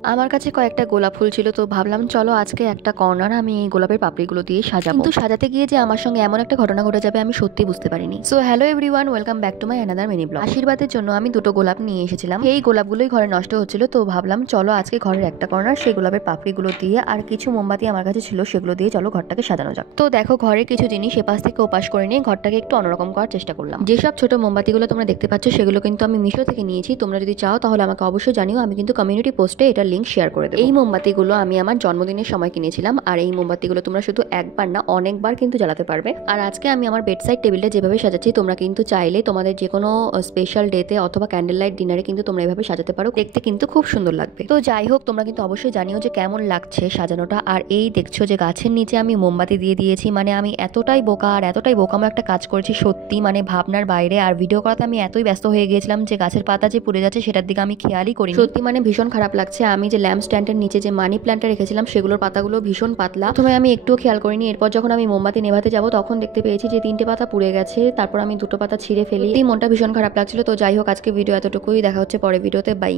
আমার কাছে কয়েকটা গোলাপ ফুল ছিল, তো ভাবলাম চলো আজকে একটা কর্নার আমি এই গোলাপের পাপড়িগুলো দিয়ে সাজাবো। কিন্তু সাজাতে গিয়ে যে আমার সঙ্গে এমন একটা ঘটনা ঘটে যাবে আমি সত্যি বুঝতে পারিনি। So hello everyone, welcome back to my another mini blog. আশীর্বাদের জন্য আমি দুটো গোলাপ নিয়ে এসেছিলাম। এই গোলাপগুলোই ঘরে নষ্ট হচ্ছিল, তো ভাবলাম চলো আজকে ঘরের একটা কর্নার সেই গোলাপের পাপড়িগুলো দিয়ে আর কিছু মোমবাতি আমার কাছে ছিল সেগুলো দিয়ে চলো ঘরটাকে সাজানো যাক। তো দেখো ঘরের কিছু জিনিস এপাশ থেকে ওপাশ করে নিয়ে ঘরটাকে একটু অন্যরকম করার চেষ্টা করলাম। যেসব ছোট মোমবাতিগুলো তোমরা দেখতে পাচ্ছ সেগুলো কিন্তু আমি মিশো থেকে নিয়েছি। তোমরা যদি চাও তাহলে আমাকে অবশ্যই জানিও, আমি কিন্তু কমিউনিটি পোস্টে এটার লিঙ্ক শেয়ার করে দেবো। এই মোমবাতিগুলো আমি আমার জন্মদিনের সময় কিনেছিলাম, আর এই মোমবাতিগুলো তোমরা শুধু একবার না অনেকবার কিন্তু জ্বালাতে পারবে। আর আজকে আমি আমার বেডসাইড টেবিলটা যেভাবে সাজাচ্ছি তোমরা কিন্তু চাইলে তোমাদের যে কোনো স্পেশাল ডেতে অথবা ক্যান্ডেল লাইট ডিনারে কিন্তু তোমরা এভাবে সাজাতে পারো, দেখতে কিন্তু খুব সুন্দর লাগবে। তো যাই হোক, তোমরা কিন্তু অবশ্যই জানিও যে কেমন লাগছে সাজানোটা। আর এই দেখছো যে গাছের নিচে আমি মোমবাতি দিয়ে দিয়েছি, মানে আমি এতটাই বোকা আর এতটাই বোকামো একটা কাজ করেছি সত্যি, মানে ভাবনার বাইরে। আর ভিডিও করাতে আমি এতই ব্যস্ত হয়ে গিয়েছিলাম যে গাছের পাতা যে পুড়ে যাচ্ছে সেটার দিকে আমি খেয়ালই করি। সত্যি মানে ভীষণ খারাপ লাগছে। আমি যে ল্যাম্প স্ট্যান্ডের নিচে যে মানি প্ল্যান্টটা রেখেছিলাম সেগুলোর পাতাগুলো ভীষণ পাতলা, প্রথমে আমি একটুও খেয়াল করিনি। এরপর যখন আমি মোমবাতি নেভাতে যাব তখন দেখতে পেয়েছি যে 3টে পাতা পুড়ে গেছে। তারপর আমি 2টো পাতা ছিঁড়ে ফেলি। মনটা ভীষণ খারাপ লাগছিল। তো যাই হোক, আজকে ভিডিও এতটুকুই। দেখা হচ্ছে পরে ভিডিওতে। বাই।